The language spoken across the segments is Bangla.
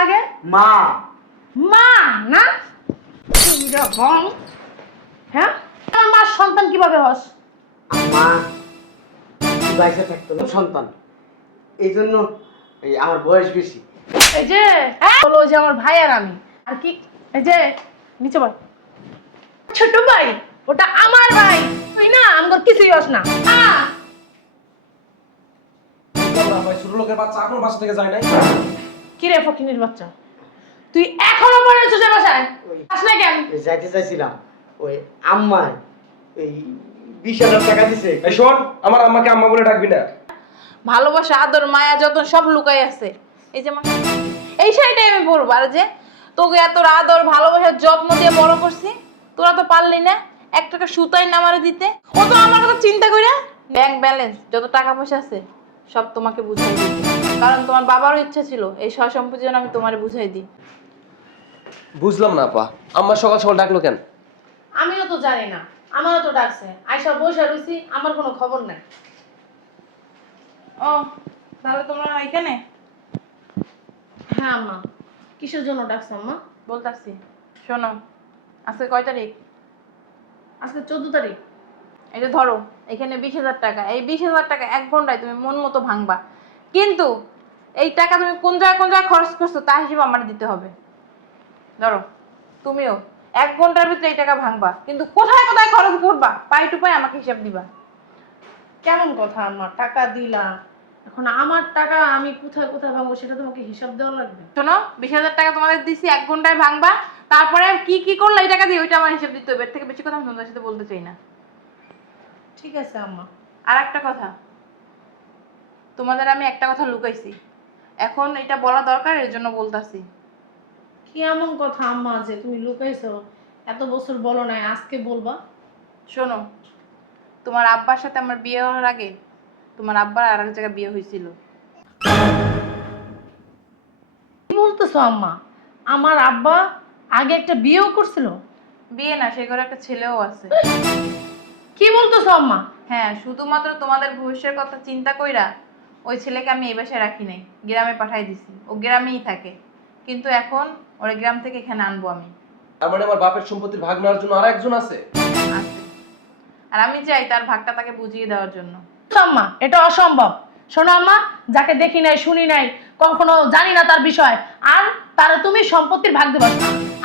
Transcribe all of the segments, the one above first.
লাগে? মা। মা না? এরকম হ্যাঁ? আমার মার সন্তান কিভাবে হস? মা বাইসে থাকতো না সন্তান, এই জন্য এই আমার বয়স বেশি। এই যে বলো, ওই যে আমার ভাই আর আমি আর কি, এই যে নিচে বল। ছোট ভাই, ওটা আমার ভাই, তুই না আমার কিছুই হস না। ছোট লোকের বাচ্চা এখনো বাসা থেকে যায় নাই। কি রে ফকিনির বাচ্চা, তুই এখনো পড়ে আছিস এই বাসায়? আস না কেন? যাইতে চাইছিলাম, ওই আম্মায় এই 20,000 টাকা দিছে। এই শোন, আমার আম্মাকে আম্মা বলে ডাকবি না। ভালোবাসা, আদর, মায়া, যতন সব লুকাই আছে। এই যে এই শাড়িটাই আমি পরবো। আর যে তোকে এত আদর ভালোবাসার যত্ন দিয়ে বড় করছি, তোরা তো পারলি না 1 টাকা সুতাই না আমারে দিতে। ও তো আমার কথা চিন্তা কইরা ব্যাংক ব্যালেন্স যত টাকা পয়সা আছে সব তোমাকে বুঝাই দিই, কারণ তোমার বাবারও ইচ্ছা ছিল এই সয় সম্পত্তি যেন আমি তোমারে বুঝাই দিই। বুঝলাম না আপা, আম্মা সকাল সকাল ডাকলো কেন? আমিও তো জানি না, আমারও তো ডাকছে, আইসা বসে রইছি, আমার কোনো খবর নাই। ও তাহলে তোমরা এখানে? হ্যাঁ আম্মা, কিসের জন্য ডাকছো আম্মা? বলতাছি শোনো, আজকে কয় তারিখ? আজকে 14 তারিখ। এটা ধরো, এখানে 20,000 টাকা। এই 20,000 টাকা 1 ঘন্টায় তুমি মন মতো ভাঙবা, কিন্তু এই টাকা তুমি কোন জায়গায় খরচ করছো তা হিসেবে আমার দিতে হবে। ধরো তুমিও 1 ঘন্টার ভিতরে এই টাকা ভাঙবা, কিন্তু কোথায় কোথায় খরচ করবা পাই টু পাই আমাকে হিসাব দিবা। কেমন কথা আম্মা? টাকা দিলা, এখন আমার টাকা আমি কোথায় কোথায় ভাঙবো সেটা তোমাকে হিসাব দেওয়া লাগবে। শোনো, 20,000 টাকা তোমাদের দিছি, 1 ঘন্টায় ভাঙবা, তারপরে কি কি করলে এই টাকা দিয়ে ওইটা আমার হিসাব দিতে হবে। এর থেকে বেশি কথা আমি তোমাদের সাথে বলতে চাই না। ঠিক আছে আম্মা। আর একটা কথা, তোমাদের আমি একটা কথা লুকাইছি, এখন এটা বলা দরকার, এর জন্য বলতাছি। কি এমন কথা আম্মা যে তুমি লুকাইছো? এত বছর বলো নাই, আজকে বলবা? শোনো, তোমার আব্বার সাথে আমার বিয়ে হওয়ার আগে তোমার আব্বার আর এক জায়গায় বিয়ে হয়েছিল। কি বলতেছো আম্মা? আমার আব্বা আগে একটা বিয়েও করছিল? বিয়ে না, সে ঘরে একটা ছেলেও আছে। কি বলতেছো আম্মা? হ্যাঁ, শুধুমাত্র তোমাদের ভবিষ্যের কথা চিন্তা কইরা ওই ছেলেকে আমি এই বাসায় রাখি নাই, গ্রামে পাঠাই দিছি। ও গ্রামেই থাকে, কিন্তু এখন ওর গ্রাম থেকে এখানে আনবো আমি। তার মানে আমার বাপের সম্পত্তির ভাগ নেওয়ার জন্য আরেকজন আছে। আছে। আর আমি চাই তার ভাগটা তাকে বুঝিয়ে দেওয়ার জন্য। আম্মা, এটা অসম্ভব। শোনো আম্মা, যাকে দেখি নাই শুনি নাই কখনো জানি না তার বিষয়, আর তারা তুমি সম্পত্তির ভাগ দেবা?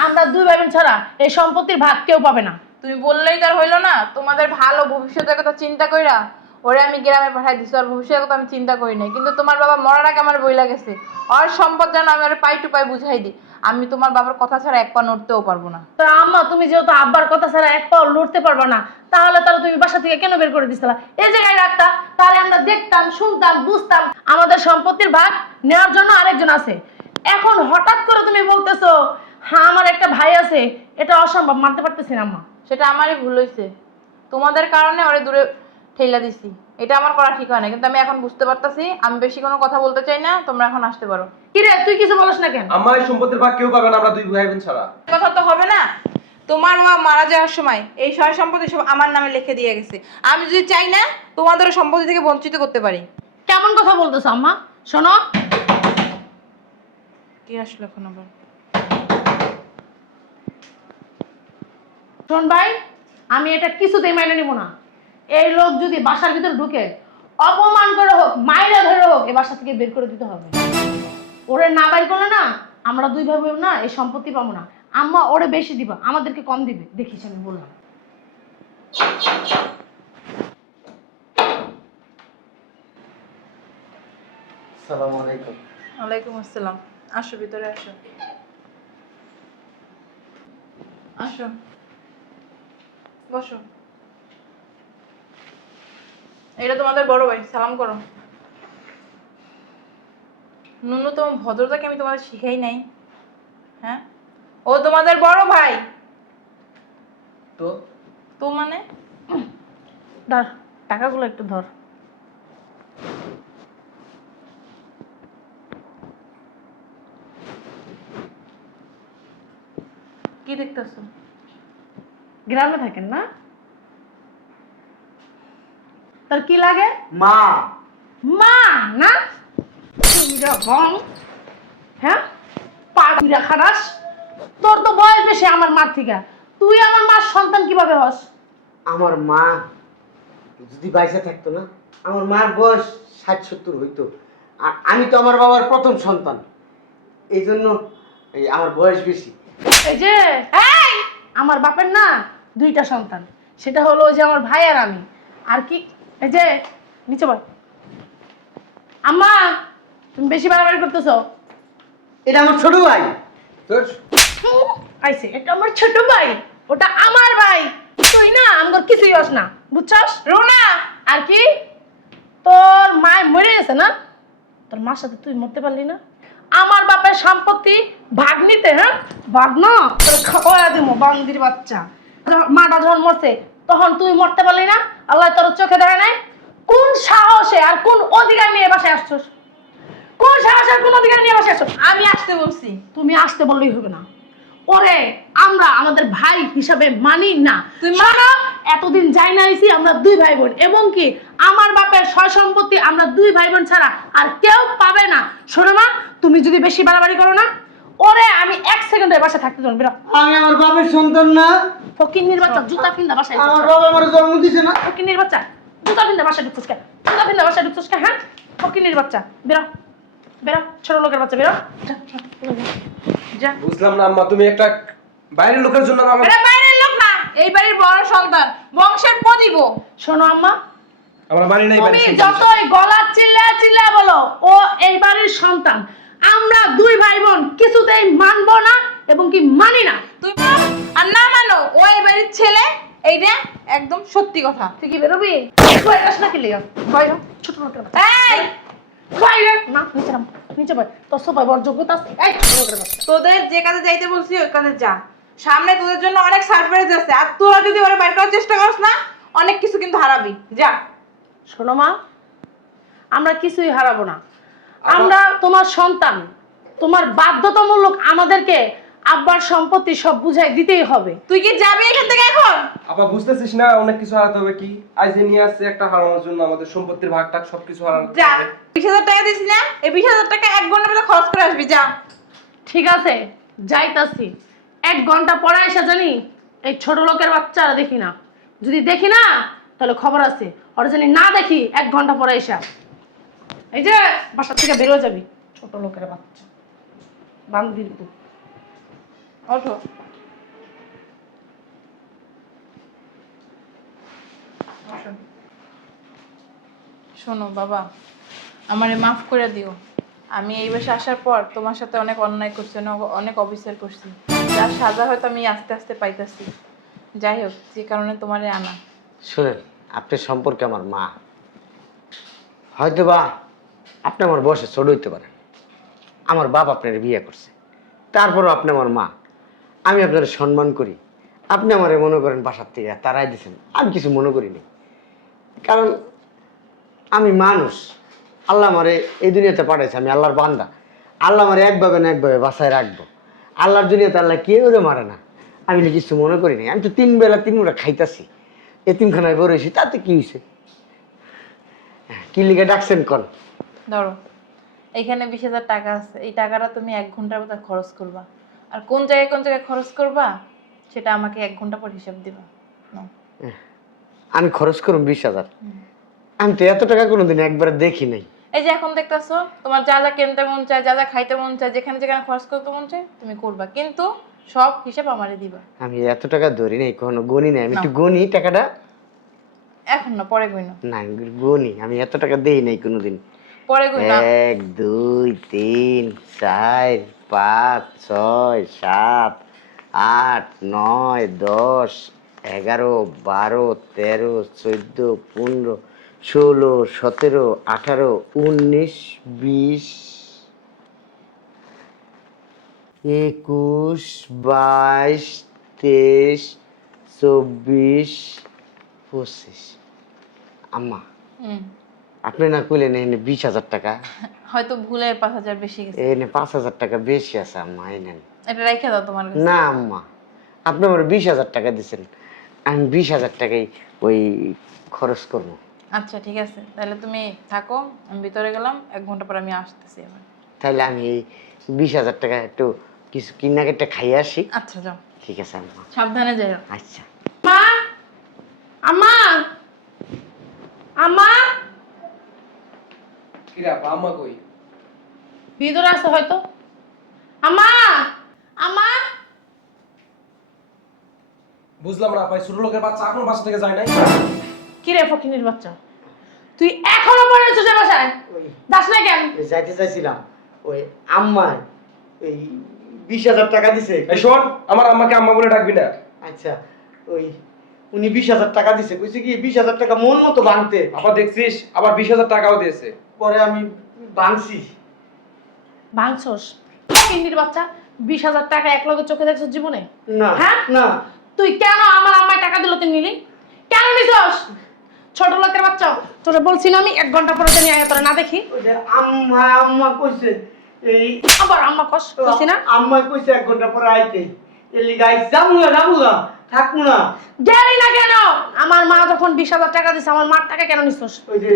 আমরা 2 ভাই বোন ছাড়া এই সম্পত্তির ভাগ কেউ পাবে না। তুমি বললেই তার হইলো না? তোমাদের ভালো ভবিষ্যতের কথা চিন্তা কইরা ওরে আমি গ্রামে পাঠাই দিছি, আর ভবিষ্যতের কথা আমি চিন্তা করি নাই। কিন্তু তোমার বাবা মরার আগে আমার বইলা গেছে ওর সম্পদ যেন আমি ওরে পাই টু পাই বুঝাই দিই। আমি তোমার বাবার কথা ছাড়া 1 পা নড়তেও পারবো না। তো আম্মা, তুমি যেহেতু আব্বার কথা ছাড়া 1 পাও লড়তে পারবা না, তাহলে তুমি বাসা থেকে কেন বের করে দিছিলা? এই জায়গায় রাখতা, তাহলে আমরা দেখতাম, শুনতাম, বুঝতাম আমাদের সম্পত্তির ভাগ নেওয়ার জন্য আরেকজন আছে। এখন হঠাৎ করে তুমি বলতেছো হ্যাঁ আমার একটা ভাই আছে, এটা অসম্ভব, মানতে পারতেছি না আম্মা। সেটা আমারই ভুল হয়েছে, তোমাদের কারণে ওরে দূরে ঠেলা দিছি। এটা আমার করা ঠিক হয় না, কিন্তু আমি এখন বুঝতে পারতাছি। আমি বেশি কোনো কথা বলতে চাই না, তোমরা এখন আসতে পারো। কি রে, তুই কিছু বলিস না কেন? আম্মা এই সম্পত্তির ভাগ কেউ পাবে না, আমরা 2 ভাই বোন ছাড়া। কথা তো হবে না? তোমার মা মারা যাওয়ার সময় এই সয় সম্পত্তি সব আমার নামে লিখে দিয়ে গেছে। আমি যদি চাই না তোমাদের সম্পত্তি থেকে বঞ্চিত করতে পারি। কেমন কথা বলতেছো আম্মা? শোনো, কি আসলো এখন আবার? শোন ভাই, আমি এটা কিছুতেই মেনে নিব না। এই লোক যদি বাসার ভিতর ঢুকে অপমান করে হোক, মাইরা ধরে হোক, এই বাসা থেকে বের করে দিতে হবে। ওরে না বাইর করলে না, আমরা 2 ভাই বোন না এই সম্পত্তি পাবো না। আম্মা ওরে বেশি দিবা, আমাদেরকে কম দিবে, দেখিস আমি বললাম। আসসালামু আলাইকুম। ওয়ালাইকুম আসসালাম। আসো, ভিতরে আসো। আসো, বসো। এটা তোমাদের বড় ভাই, সালাম করো। ন্যূনতম ভদ্রতাকে আমি তোমাদের শিখাই নাই? হ্যাঁ, ও তোমাদের বড় ভাই। তো তো মানে ধর, টাকাগুলো একটু ধর। কি দেখতেছো? গ্রামে থাকেন না? তার কি লাগে? মা। মা না? এরকম হ্যাঁ? তুই খারাস, তোর তো বয়স বেশি আমার মার থেকে, তুই আমার মার সন্তান কিভাবে হস? আমার মা যদি বাইসে থাকতো না, আমার মার বয়স 60-70 হইতো। আর আমি তো আমার বাবার প্রথম সন্তান, এই জন্য আমার বয়স বেশি। এই যে এই আমার বাপের না দুইটা সন্তান, সেটা হলো ওই যে আমার ভাই আর আমি। আর কি এই যে নিচে বল। আম্মা তুমি বেশি বাড়াবাড়ি করতেছো। এটা আমার ছোট ভাই। তোর আইছে এটা আমার ছোট ভাই, ওটা আমার ভাই। তুই না আমার কিছুই হস না, বুঝছস? রুনা আর কি তোর মা মরে গেছে না, তোর মার সাথে তুই মরতে পারলি না? আমার বাপের সম্পত্তি ভাগ নিতে, হ্যাঁ ভাগ না তোর খাওয়া দিব বান্দির বাচ্চা। মাটা যখন মরছে তখন তুই মরতে পারলি না, আল্লাহ তোর চোখে ধরে নাই। কোন সাহসে আর কোন অধিকার নিয়ে বাসায় আসছস? কোন সাহসে আর কোন অধিকার নিয়ে বাসায় আসছস? আমি আসতে বলছি। তুমি আসতে বললেই হবে না, ওরে আমরা আমাদের ভাই হিসাবে মানি না। তুই শোনো, এতদিন যাই না হইছি আমরা দুই ভাই বোন, এবং কি আমার বাপের সয় সম্পত্তি আমরা দুই ভাই বোন ছাড়া আর কেউ পাবে না। শোনো মা, তুমি যদি বেশি বাড়াবাড়ি করো না, ওরে আমি 1 সেকেন্ডের বাসা থাকতে দেব। বেরো। আমি আমার বাবার সন্তান না। ফকিন্নির বাচ্চা, জুতা পিন্দা বাসায় আমার বাবা আমার জন্ম দিছে না। ফকিন্নির বাচ্চা, জুতা পিন্দা বাসায় ঢুকছিস কে? জুতা পিন্দা বাসায় ঢুকছিস কে? হ্যাঁ ফকিন্নির বাচ্চা, বেরো বেরো, ছোট লোকের বাচ্চা, বেরো যা, যা। বুঝলাম না আম্মা, তুমি একটা বাইরের লোকের জন্য আমার এটা বাইরের লোক না, এই বাড়ির বড় সন্তান, বংশের প্রদীপ। শোনো আম্মা, আমার বাড়ি নাই, তুমি বাড়ি যতই গলা চিল্লা চিল্লা বলো, ও এই বাড়ির সন্তান। আমরা দুই ভাই বোন কিছুতেই মানবো না এবং কি মানি না। তুই মানো আর না মানো, ও এই বাড়ির ছেলে, এইটা একদম সত্যি কথা। তুই কি বেরোবি? বাইরে না কি লিয়া বাইরে, ছোট লোকের বাচ্চা। এই বাইরে না, নিচে নাম, নিচে বয়, তোর সোফায় বড় যোগ্যতা আছে। এই ছোট লোকের বাচ্চা, তোদের যে কাজে যাইতে বলছি ওই কাজে যা, সামনে তোদের জন্য অনেক সারপ্রাইজ আছে, আর তোরা যদি ওরা বাইর করার চেষ্টা করিস না, অনেক কিছু কিন্তু হারাবি। যা। শোনো মা, আমরা কিছুই হারাবো না। আমরা তোমার সন্তান, তোমার বাধ্যতামূলক আমাদেরকে আব্বার সম্পত্তি সব বুঝাই দিতেই হবে। তুই কি যাবি এখান থেকে এখন? আপা বুঝতেছিস না, অনেক কিছু হারাতে হবে। কি আজ নিয়ে আসছে একটা হারানোর জন্য, আমাদের সম্পত্তির ভাগ টাক সবকিছু হারানো। যা, 20,000 টাকা দিছি না, এই 20,000 টাকা 1 ঘন্টার মধ্যে খরচ করে আসবি। যা। ঠিক আছে যাইতাছি, 1 ঘন্টা পরে এসে জানি এই ছোট লোকের বাচ্চারা দেখি না, যদি দেখি না তাহলে খবর আছে, ওরা জানি না দেখি 1 ঘন্টা পরে এসে। এই যে বাসা থেকে বেরো যাবি, ছোট লোকের বাচ্চা বান্দির পুত। ওঠো। শোনো বাবা, আমারে মাফ করে দিও। আমি এই বয়সে আসার পর তোমার সাথে অনেক অন্যায় করছি, অনেক অবিচার করছি, যার সাজা হয়তো আমি আস্তে আস্তে পাইতাছি। যাই হোক, যে কারণে তোমারে আনা। শুনেন, আপনার সম্পর্কে আমার মা, হয়তো বা আপনি আমার বয়সে ছোট হইতে পারেন, আমার বাপ আপনার বিয়ে করছে, তারপরও আপনি আমার মা। আমি আপনার সম্মান করি। আপনি আমারে মনে করেন বাসার থেকে তারাই দিয়েছেন, আমি কিছু মনে করিনি, কারণ আমি মানুষ। আল্লাহ আমারে এই দুনিয়াতে পাঠাইছে, আমি আল্লাহর বান্দা। আল্লাহ আমারে একভাবে না একভাবে বাসায় রাখবো। আল্লাহর দুনিয়াতে আল্লাহ কেউ মারে না, আমি কিছু মনে করিনি। আমি তো 3 বেলা 3 মুঠা খাইতাছি, এতিমখানায় বড় হয়েছি, তাতে কি হয়েছে? কি লিখে ডাকছেন কন? ধরো, এখানে 20,000 টাকা আছে, এই টাকাটা তুমি 1 ঘন্টার মধ্যে খরচ করবা, আর কোন জায়গায় খরচ করবা সেটা আমাকে 1 ঘন্টা পর হিসাব দিবা। নাও। আমি খরচ করুন 20,000? আমি তো এত টাকা কোনোদিন একবার দেখি নাই। এই যে এখন দেখতেছো, তোমার যা যা কিনতে মন চায়, যা যা খাইতে মন চায়, যেখানে যেখানে খরচ করতে মন চায় তুমি করবা, কিন্তু সব হিসাব আমারে দিবা। আমি এত টাকা ধরি নাই, কখনো গনি নাই। আমি একটু গনি টাকাটা। এখন না, পরে গইনো। না গনি, আমি এত টাকা দেই নাই কোনোদিন। পরে গইনো। 1 2 3 4 5 6 7 8 9 10 11 12 13 14 15 16 17 18 19 20 21 22 23 24 25। আম্মা, আপনি না কইলেন এনে 20,000 টাকা? হয়তো ভুলে 5,000 বেশি গেছে। এনে 5,000 টাকা বেশি আছে আম্মা, এই নেন। এটা রেখে দাও তোমার কাছে। না আম্মা, আপনি আমার 20,000 টাকা দিয়েছেন, আমি 20,000 টাকাই ওই খরচ করবো। আচ্ছা ঠিক আছে, তাহলে তুমি থাকো, আমি ভিতরে গেলাম, 1 ঘন্টা পর আমি আসতেছি আবার। তাহলে আমি এই 20,000 টাকা একটু কিছু কিনাকেটে খাইয়ে আসি। আচ্ছা যাও, ঠিক আছে আম্মা। সাবধানে যাও। আচ্ছা। মা, আম্মা, আম্মা, কি রে আপা, আম্মা কই? ভিতরে আছে হয়তো। আম্মা, আম্মা, বুঝলাম না আপা, ছোট লোকের বাচ্চা এখনো বাসা থেকে যায় নাই? কি রে ফকিনের বাচ্চা, তুই এখনো পড়ে আছিস এই বাসায়? যাস না কেন? ওই যাইতে চাইছিলাম, ওই আম্মা এই 20,000 টাকা দিছে। এই শোন, আমার আম্মাকে আম্মা বলে ডাকবি না। আচ্ছা, ওই উনি 20,000 টাকা দিছে, কইছে কি 20,000 টাকা মন মতো ভাঙতে। আপা দেখছিস, আবার 20,000 টাকাও দিয়েছে। পরে আমি ভাঙছি। ভাঙছস? ফকিনের বাচ্চা, 20,000 টাকা এক লগে চোখে দেখছস জীবনে? না হ্যাঁ? না, তুই কেন আমার আম্মায় টাকা দিল তুই নিলি? কেন নিছস? ছোট লোকের বাচ্চা, তোরে বলছি না আমি 1 ঘন্টা পরে জানি আয়া তোরে না দেখি। ওই যে আম্মা আম্মা কইছে, এই আবার আম্মা কইছি না? আম্মা কইছে 1 ঘন্টা পরে আইতে। এলি গাইস যামুগা থাকবো না। গেলি না কেন? আমার মা যখন 20,000 টাকা দিছে, আমার মার টাকা কেন নিছস? ওই যে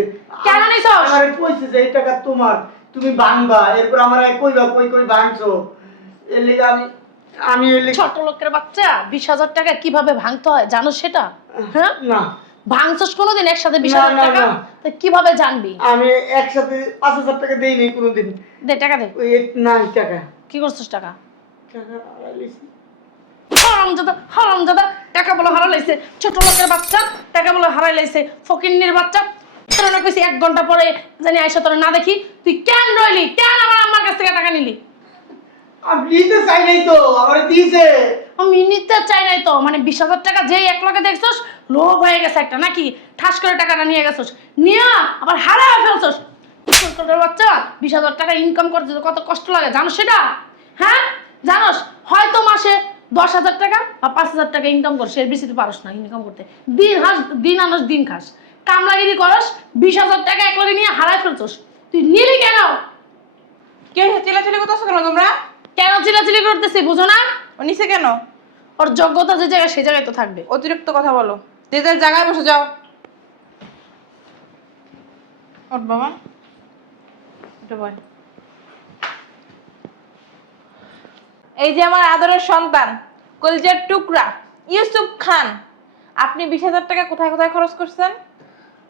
কেন নিছস? আমারে কইছে যে এই টাকা তোমার, তুমি ভাঙবা। এরপর আমার কইবা কই ভাঙছো। এলি আমি এলি ছোট লোকের বাচ্চা, 20,000 টাকা কিভাবে ভাঙতে হয় জানো সেটা? হ্যাঁ? না, ভাঙছস কোনোদিন একসাথে 20,000 না, টাকা? না। তা কিভাবে জানবি? আমি একসাথে 5,000 টাকা দেই নাই কোনোদিন। দে টাকা দে। ওই নাই টাকা। কি করছস টাকা? টাকা আড়াইছি। হারামজাদা, টাকা বলে হারা লাইছে। ছোট লোকের বাচ্চা, টাকা বলে হারাই লাইছে। ফকিন্নির বাচ্চা, তোর না কইছি 1 ঘন্টা পরে জানি আইসা তোর না দেখি। তুই কেন রইলি? কেন আমার আম্মার কাছ থেকে টাকা নিলি? আমি নিতে চাই নাই তো, আমারে দিয়েছে। আমি নিতে চাই নাই তো, মানে 20,000 টাকা যেই এক লগে দেখছস, লোভ হয়ে গেছে একটা নাকি? ঠাস করে টাকাটা নিয়ে গেছস, নিয়া আবার হারায় ফেলছস। ছোটদের বাচ্চা, 20,000 টাকা ইনকাম করতে তো কত কষ্ট লাগে জানো সেটা? হ্যাঁ জানোস? হয়তো মাসে 10,000 টাকা বা 5,000 টাকা ইনকাম করস, এর বেশি তো পারস না ইনকাম করতে। দিন আনস দিন খাস, কামলাগিরি করস, 20,000 টাকা এক লগে নিয়ে হারায় ফেলছস। তুই নিলি কেন? কে চিল্লাচিল্লি করতেছো কেন তোমরা? কেন চিল্লাচিল্লি করতেছি বুঝো না? ও নিচে কেন? ওর যোগ্যতা যে জায়গায় সেই জায়গায় তো থাকবে। অতিরিক্ত কথা বলো, যে যার জায়গায় বসে যাও। ওর বাবা এটা বল। এই যে আমার আদরের সন্তান, কলিজার টুকরা ইউসুফ খান, আপনি 20,000 টাকা কোথায় কোথায় খরচ করছেন?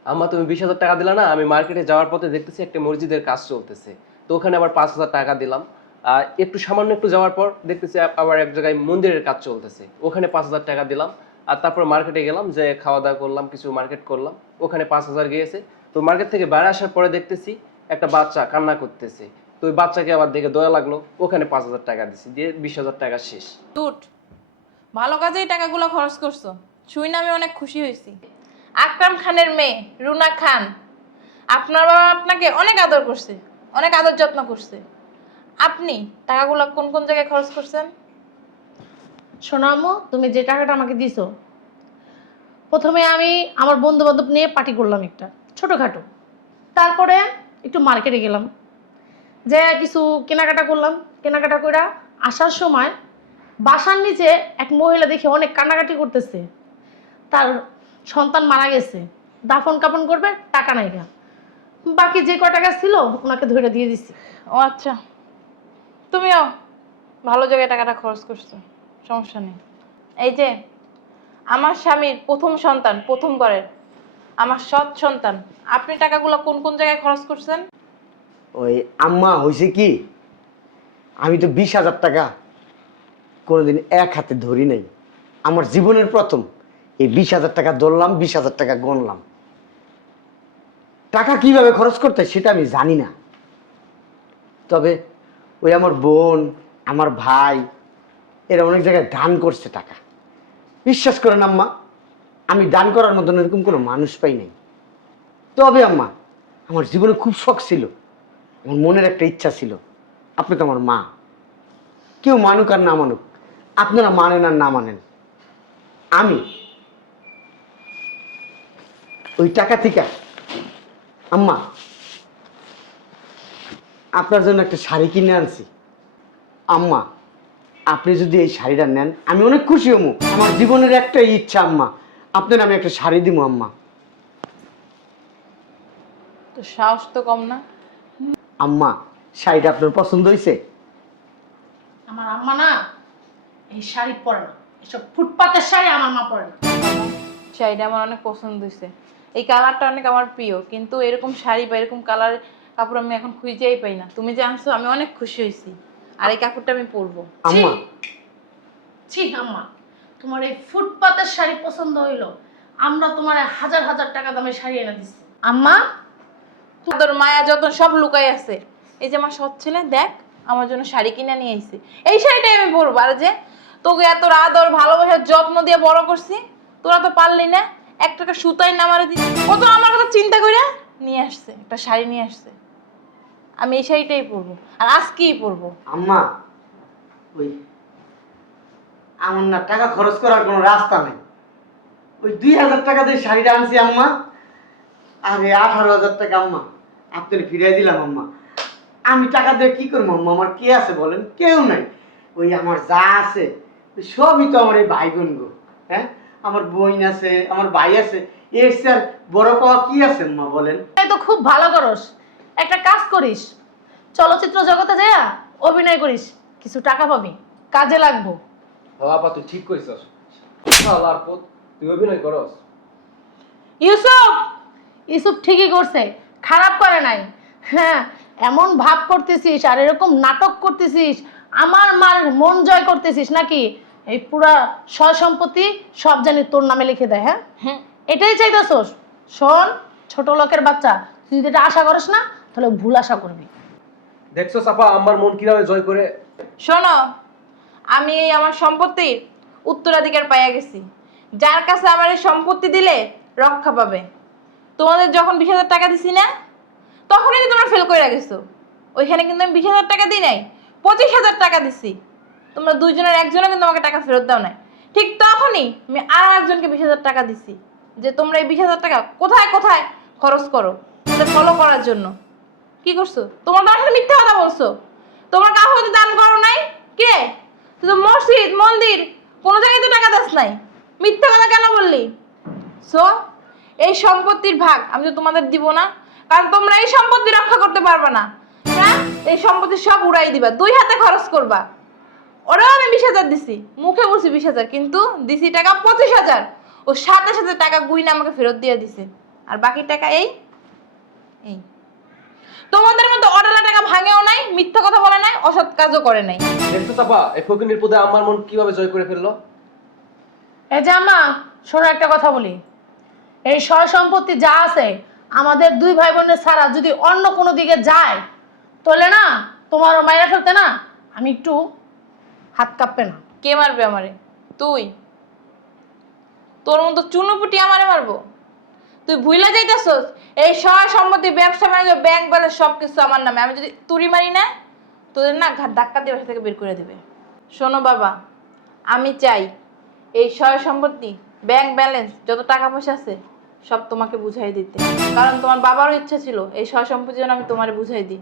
আম্মা তুমি 20,000 টাকা দিলা না, আমি মার্কেটে যাওয়ার পথে দেখতেছি একটা মসজিদের কাজ চলতেছে, তো ওখানে আবার 5,000 টাকা দিলাম। আর সামান্য একটু যাওয়ার পর দেখতেছি আবার এক জায়গায় মন্দিরের কাজ চলতেছে, ওখানে 5,000 টাকা দিলাম। আর তারপর মার্কেটে গেলাম, যে খাওয়া দাওয়া করলাম, কিছু মার্কেট করলাম, ওখানে 5,000 গিয়েছে। তো মার্কেট থেকে বাইরে আসার পরে দেখতেছি একটা বাচ্চা কান্না করতেছে, তো ওই বাচ্চাকে আবার দেখে দয়া লাগলো, ওখানে 5,000 টাকা দিছি, দিয়ে 20,000 টাকা শেষ। টুট, ভালো কাজেই টাকাগুলো খরচ করছো, শুই না আমি অনেক খুশি হয়েছি। আকরাম খানের মেয়ে রুনা খান, আপনার বাবা আপনাকে অনেক আদর করছে, অনেক আদর যত্ন করছে। আপনি টাকাগুলো কোন কোন জায়গায় খরচ করছেন? শোনো আম্মু, তুমি যে টাকাটা আমাকে দিছো, প্রথমে আমি আমার বন্ধু বান্ধব নিয়ে পার্টি করলাম একটা ছোটোখাটো। তারপরে একটু মার্কেটে গেলাম, যে কিছু কেনাকাটা করলাম। কেনাকাটা করে আসার সময় বাসার নিচে এক মহিলা দেখে অনেক কান্নাকাটি করতেছে, তার সন্তান মারা গেছে, দাফন কাফন করবে, টাকা নাই গা। বাকি যে কয় টাকা ছিল ওনাকে ধরে দিয়ে দিছি। ও আচ্ছা, তুমিও ভালো জায়গায় টাকাটা খরচ করছো, সমস্যা নেই। এই যে আমার স্বামীর প্রথম সন্তান, প্রথম ঘরের আমার সৎ সন্তান, আপনি টাকাগুলো কোন কোন জায়গায় খরচ করছেন? ওই আম্মা হয়েছে কি, আমি তো 20,000 টাকা কোনোদিন এক হাতে ধরি নাই। আমার জীবনের প্রথম এই 20,000 টাকা ধরলাম, 20,000 টাকা গণলাম। টাকা কিভাবে খরচ করতে হয় সেটা আমি জানি না, তবে ওই আমার বোন, আমার ভাই, এরা অনেক জায়গায় দান করছে টাকা। বিশ্বাস করেন আম্মা, আমি দান করার মতন এরকম কোনো মানুষ পাই নাই। তবে আম্মা, আমার জীবনে খুব শখ ছিল, আমার মনের একটা ইচ্ছা ছিল, আপনি তো আমার মা, কেউ মানুক আর না মানুক, আপনারা মানেন আর না মানেন, আমি ওই টাকা থেকে আম্মা আপনার জন্য একটা শাড়ি কিনে আনছি। আম্মা, আপনি যদি এই শাড়িটা নেন আমি অনেক খুশি হবো। আমার জীবনের একটা ইচ্ছা আম্মা, আপনার আমি একটা শাড়ি দিব আম্মা। তো সাহস তো কম না। আম্মা, শাড়িটা আপনার পছন্দ হয়েছে? আমার আম্মা না এই শাড়ি পরে না, এসব ফুটপাতের শাড়ি আমার মা পরে না। শাড়িটা আমার অনেক পছন্দ হয়েছে, এই কালারটা অনেক আমার প্রিয়, কিন্তু এরকম শাড়ি বা এরকম কালারের কাপড় আমি এখন খুঁজেই পাই না। তুমি যে আনছো আমি অনেক খুশি হয়েছি, আর এই কাপড়টা আমি পরবো। আম্মা ছি আম্মা, তোমার এই ফুটপাতের শাড়ি পছন্দ হইলো, আমরা তোমার হাজার হাজার টাকা দামের শাড়ি এনে দিচ্ছি। আম্মা তোর মায়া যতন সব লুকাই আছে। এই যে আমার সৎ ছেলে দেখ আমার জন্য শাড়ি কিনে নিয়ে আইছে, এই শাড়িটাই আমি পরবো। আর যে তোকে এত আদর ভালোবাসার যত্ন দিয়ে বড় করছি, তোরা তো পারলি না এক টাকা সুতাই না মারে দিস। ও তো আমার কথা চিন্তা করে নিয়ে আসছে, একটা শাড়ি নিয়ে আসছে। আমি এই শাড়িটাই পরবো, আর আজকেই পরবো। আম্মা ওই আমার না টাকা খরচ করার কোনো রাস্তা নেই। ওই 2000 টাকা দিয়ে শাড়িটা আনছি আম্মা, আরে 18,000 টাকা আম্মা আপনার ফিরিয়ে দিলাম আম্মা। আমি টাকা দিয়ে কি করবো আম্মা? আমার কে আছে বলেন? কেউ নাই। ওই আমার যা আছে ওই সবই তো আমার এই ভাই বোন গো। হ্যাঁ, আমার বোন আছে, আমার ভাই আছে, এর স্যার বড় পাওয়া কি আছে আম্মা বলেন? এই তো খুব ভালো করস, একটা কাজ করিস, চলচ্চিত্র জগতে যাইয়া অভিনয় করিস, কিছু টাকা পাবি, কাজে লাগবো। বাবা তুই ঠিক কইছস, শালার পুত তুই অভিনয় করস। ইউসুফ ইউসুফ ঠিকই করছে, খারাপ করে নাই। হ্যাঁ, এমন ভাব করতেছিস আর এরকম নাটক করতেছিস, আমার মার মন জয় করতেছিস নাকি? এই পুরা সয় সম্পত্তি সব জানি তোর নামে লিখে দেয়। হ্যাঁ হ্যাঁ, এটাই চাইতেছস? শোন, ছোট লোকের বাচ্চা, তুই যদি এটা আশা করিস না তাহলে ভুল আশা করবি। দেখছো সাপা আমার মন কিভাবে জয় করে। শোনো, আমি এই আমার সম্পত্তির উত্তরাধিকার পাইয়া গেছি। যার কাছে আমার এই সম্পত্তি দিলে রক্ষা পাবে। তোমাদের যখন 20,000 টাকা দিছি না, তখনই তো তোমরা ফেল করে গেছো। ওইখানে কিন্তু আমি 20,000 টাকা দিই নাই, 25,000 টাকা দিছি। তোমরা দুইজনের একজনে কিন্তু আমাকে টাকা ফেরত দাও নাই। ঠিক তখনই আমি আর একজনকে 20,000 টাকা দিছি, যে তোমরা এই 20,000 টাকা কোথায় কোথায় খরচ করো ফলো করার জন্য। কি করছো? তোমার তো আসলে মিথ্যা কথা বলছো। তোমার কাউ হয়তো দান করো নাই। কে? তুই তো মসজিদ মন্দির কোনো জায়গায় তো টাকা দাস নাই, মিথ্যা কথা কেন বললি? সো এই সম্পত্তির ভাগ আমি তো তোমাদের দিব না, কারণ তোমরা এই সম্পত্তি রক্ষা করতে পারবে না। হ্যাঁ, এই সম্পত্তি সব উড়াই দিবা, 2 হাতে খরচ করবা। ওরাও আমি 20,000 দিছি, মুখে বলছি 20,000, কিন্তু দিছি টাকা 25,000। ও সাথে সাথে টাকা গুইনা আমাকে ফেরত দিয়ে দিছে, আর বাকি টাকা এই এই তোমাদের মতো অডালা টাকা ভাঙেও নাই, মিথ্যা কথা বলে নাই, অসৎ কাজও করে নাই। দেখছো সাপা এই ফকিনের পুতে আমার মন কিভাবে জয় করে ফেললো। এই যে আম্মা, শোনো একটা কথা বলি, এই সয় সম্পত্তি যা আছে আমাদের 2 ভাই বোনের ছাড়া যদি অন্য কোনো দিকে যায়, তাহলে না তোমারও মাইরা ফেলতে না আমি একটু হাত কাঁপবে না। কে মারবে আমারে? তুই? তোর মতো চুনুপুটি আমারে মারবো? তুই ভুলে যাইতেছস এই সয় সম্পত্তি, ব্যবসা বাণিজ্য, ব্যাংক ব্যালেন্স সবকিছু আমার নামে। আমি যদি তুড়ি মারি না, তোদের না ঘাট ধাক্কা দিয়ে বাসা থেকে বের করে দিবে। শোনো বাবা, আমি চাই এই সয় সম্পত্তি, ব্যাংক ব্যালেন্স, যত টাকা পয়সা আছে সব তোমাকে বুঝাই দিতে, কারণ তোমার বাবারও ইচ্ছা ছিল এই সয় সম্পত্তি যেন আমি তোমারে বুঝাই দিই।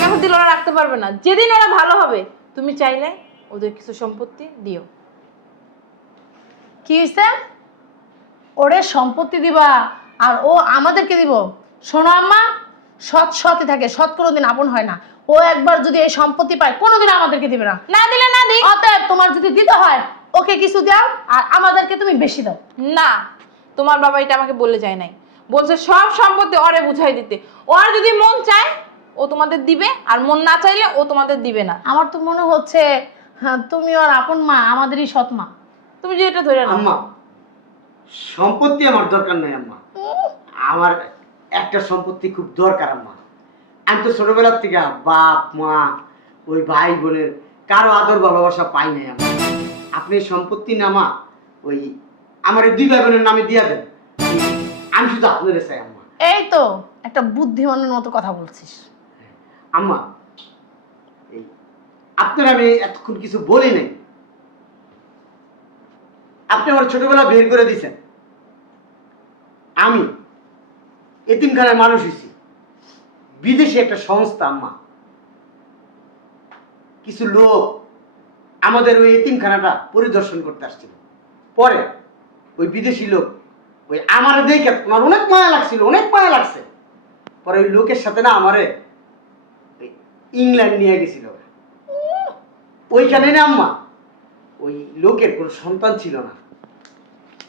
টাকা দিলে ওরা রাখতে পারবে না, যেদিন ওরা ভালো হবে তুমি চাইলে ওদের কিছু সম্পত্তি দিও। কি হইছে? ওরে সম্পত্তি দিবা আর ও আমাদেরকে দিব? শোনো আম্মা, সৎ সৎই থাকে, সৎ কোনোদিন আপন হয় না। ও একবার যদি এই সম্পত্তি পায় কোনোদিন আমাদেরকে দিবে না। না দিলে না দিই। অতএব তোমার যদি দিতে হয় ওকে কিছু দাও আর আমাদেরকে তুমি বেশি দাও। না, তোমার বাবা এটা আমাকে বলে যায় নাই, বলছে সব সম্পত্তি ওরে বুঝাই দিতে। ওর যদি মন চায় ও তোমাদের দিবে, আর মন না চাইলে ও তোমাদের দিবে না। আমার তো মনে হচ্ছে হ্যাঁ, তুমি ওর আপন মা, আমাদেরই সৎ মা। তুমি যে এটা ধরে নাও। আম্মা সম্পত্তি আমার দরকার নাই আম্মা, আমার একটা সম্পত্তি খুব দরকার আম্মা। আমি তো ছোটবেলার থেকে বাপ মা ওই ভাই বোনের কারো আদর ভালোবাসা পাই নাই আম্মা। আপনি সম্পত্তি নামা ওই আমার এই 2 ভাই বোনের নামে দিয়া দেন, আমি শুধু আপনাদের চাই আম্মা। এই তো একটা বুদ্ধিমানের মতো কথা বলছিস। আম্মা এই আপনার আমি এতক্ষণ কিছু বলি নাই, আপনি আমার ছোটবেলা বের করে দিয়েছেন। আমি এতিমখানার মানুষ হয়েছি, বিদেশে একটা সংস্থা আম্মা, কিছু লোক আমাদের ওই এতিমখানাটা পরিদর্শন করতে আসছিল। পরে ওই বিদেশি লোক ওই আমার দেখে ওনার অনেক মায়া লাগছিল, অনেক মায়া লাগছে। পরে ওই লোকের সাথে না আমারে ইংল্যান্ড নিয়ে গেছিল। ওইখানে না আম্মা, ওই লোকের কোনো সন্তান ছিল না,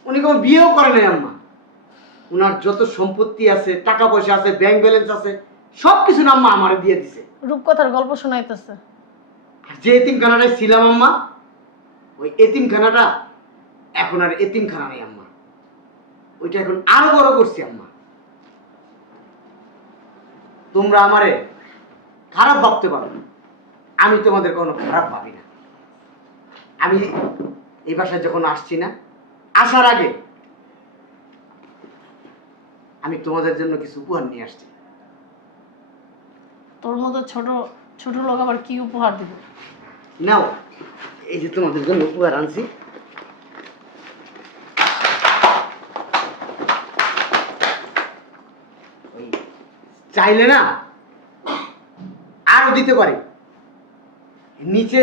উনি কোনো বিয়েও করে নাই আম্মা। উনার যত সম্পত্তি আছে, টাকা পয়সা আছে, ব্যাংক ব্যালেন্স আছে, সব কিছু না আম্মা আমারে দিয়ে দিছে। রূপকথার গল্প শোনাইতেছে। আর যে এতিমখানাটায় ছিলাম আম্মা, ওই এতিমখানাটা এখন আর এতিমখানা নেই আম্মা, ওইটা এখন আরো বড় করছি আম্মা। তোমরা আমারে খারাপ ভাবতে পারো না, আমি তোমাদের কোনো খারাপ ভাবি না। আমি এই বাসায় যখন আসছি না, আসার আগে আমি তোমাদের জন্য কিছু উপহার নিয়ে আসছি। তোর মতো ছোট ছোট লোক আবার কি উপহার দিব? নাও, এই যে তোমাদের জন্য উপহার আনছি। ওই চাইলে না আরো দিতে পারি। নিচে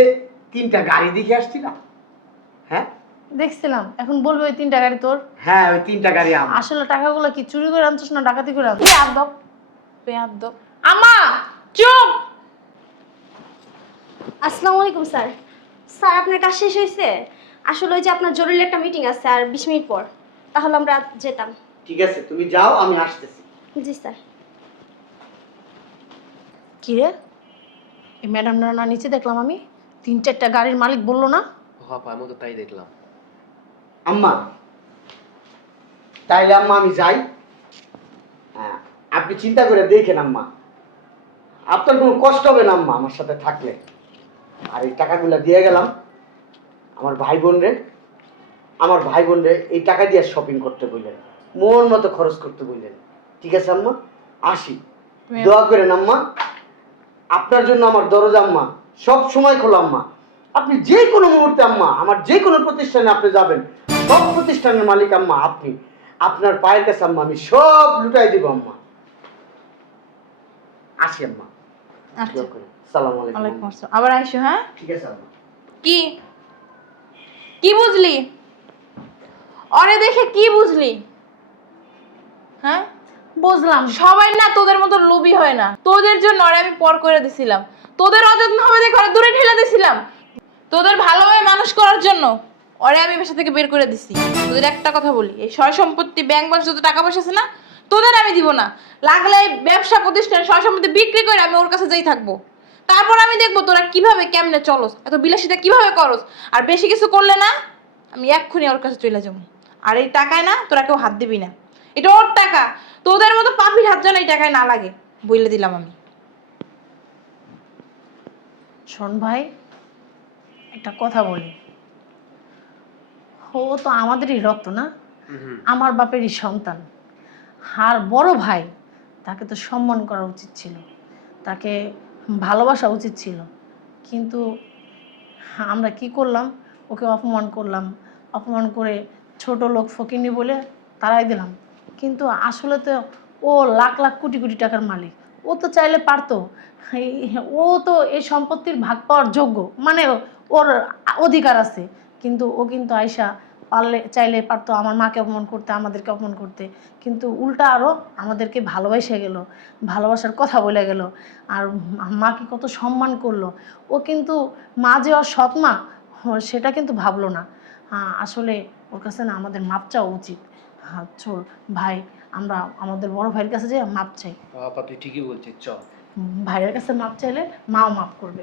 3টা গাড়ি দেখে আসছিলাম। হ্যাঁ দেখছিলাম, এখন বলবি ওই 3টা গাড়ি তোর? হ্যাঁ, ওই 3টা গাড়ি আমার। আসলে টাকাগুলো কি চুরি করে আনছিস না ডাকাতি করে আনছিস? বেয়াদব বেয়াদব। আম্মা চুপ! আসসালামু আলাইকুম স্যার। স্যার আপনার কাজ শেষ হয়েছে? আসলে ওই যে আপনার জরুরি একটা মিটিং আছে আর 20 মিনিট পর, তাহলে আমরা যেতাম। ঠিক আছে, তুমি যাও, আমি আসতেছি। জি স্যার। কি রে, এই ম্যাডামরা না নিচে দেখলাম আমি 3-4টা গাড়ির মালিক বললো না? হ্যাঁ আমি তো তাই দেখলাম। আম্মা, তাইলে আম্মা আমি যাই। হ্যাঁ, আপনি চিন্তা করে দেখেন আম্মা, আপনার কোনো কষ্ট হবে না আম্মা আমার সাথে থাকলে। আর এই টাকাগুলো দিয়ে গেলাম আমার ভাই বোনরে। আমার ভাই বোনরে এই টাকা দিয়ে শপিং করতে বললেন, মন মতো খরচ করতে বললেন। ঠিক আছে আম্মা, আসি। দোয়া করেন আম্মা, আপনার জন্য আমার দরজা আম্মা সব সময় খোলা আম্মা। আপনি যে কোনো মুহূর্তে আম্মা আমার যে কোনো প্রতিষ্ঠানে আপনি যাবেন, সব প্রতিষ্ঠানের মালিক আম্মা আপনি। আপনার পায়ের কাছে আম্মা আমি সব লুটাই দিব আম্মা। আসি আম্মা। আচ্ছা, দোয়া করেন। সালাম আলাইকুম ওয়ালাইকুম আম্মা। আসসালাম। আবার আইসো। হ্যাঁ, ঠিক আছে আম্মা। কি কি বুঝলি? অরে দেখে কি বুঝলি? হ্যাঁ, বুঝলাম। সবাই না তোদের মতো লোভী হয় না। তোদের জন্য ওরে আমি পর করে দিছিলাম, তোদের অযত্ন হবে দেখে ওরে দূরে ঠেলে দিছিলাম। তোদের ভালোভাবে মানুষ করার জন্য ওরে আমি বাসা থেকে বের করে দিছি। তোদের একটা কথা বলি, এই সয় সম্পত্তি, ব্যাংক ব্যালেন্স যত টাকা পয়সা আছে না, তোদের আমি দিব না। লাগলে এই ব্যবসা প্রতিষ্ঠান সয় সম্পত্তি বিক্রি করে আমি ওর কাছে যাই থাকবো। তারপর আমি দেখবো তোরা কিভাবে কেমনে চলস, এত বিলাসিতা কিভাবে করস। আর বেশি কিছু করলে না, আমি এক্ষুনি ওর কাছে চলে যাবো। আর এই টাকায় না তোরা কেউ হাত দিবি না, এটা ওর টাকা। তোদের মতো পাপির হাত যেন এই টাকায় না লাগে, বলে দিলাম আমি। শোন ভাই, একটা কথা বলি, ও তো আমাদেরই রক্ত না, আমার বাপেরই সন্তান। আর বড় ভাই, তাকে তো সম্মান করা উচিত ছিল, তাকে ভালোবাসা উচিত ছিল। কিন্তু আমরা কি করলাম, ওকে অপমান করলাম, অপমান করে ছোট লোক ফকিনি বলে তাড়াই দিলাম। কিন্তু আসলে তো ও লাখ লাখ কোটি কোটি টাকার মালিক। ও তো চাইলে পারতো, ও তো এই সম্পত্তির ভাগ পাওয়ার যোগ্য, মানে ওর অধিকার আছে। কিন্তু ও কিন্তু আয়সা পারলে চাইলে পারতো আমার মাকে অপমান করতে, আমাদেরকে অপমান করতে। কিন্তু উল্টা আরও আমাদেরকে ভালোবাসে গেল, ভালোবাসার কথা বলে গেল। আর মাকে কত সম্মান করলো। ও কিন্তু মা যে ওর সৎ মা, সেটা কিন্তু ভাবলো না। আসলে ওর কাছে না আমাদের মাপ চাওয়া উচিত। চল ভাই, আমরা আমাদের বড় ভাইয়ের কাছে যাই মাপ চাই। আপা তুই ঠিকই বলছিস, চল। ভাইয়ের কাছে মাপ চাইলে মাও মাপ করবে।